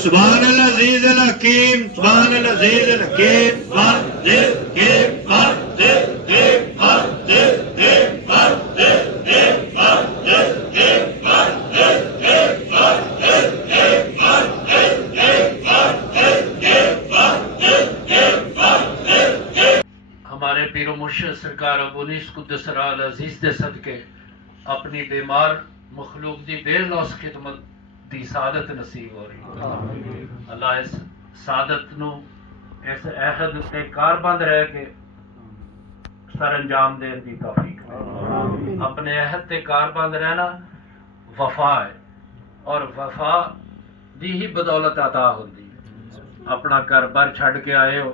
सुभान अल अजीज अल हकीम, सुभान अल अजीज अल हकीम, सुभान हमारे पीरो मुर्शिद सरकार अबू नीस कुद्दस अल अजीज दे सदके अपनी बीमार मखलूक दी बेलौस खिदमत दी सादत नसीब हो रही। अल्लाह इस सादत नू इस अहद ते कारबंद रह के सर अंजाम देने की तौफीक दे। अपने अहद ते कारबंद रहना वफा है और वफा दी ही बदौलत अता होती है। अपना घर बार छड़ के आए हो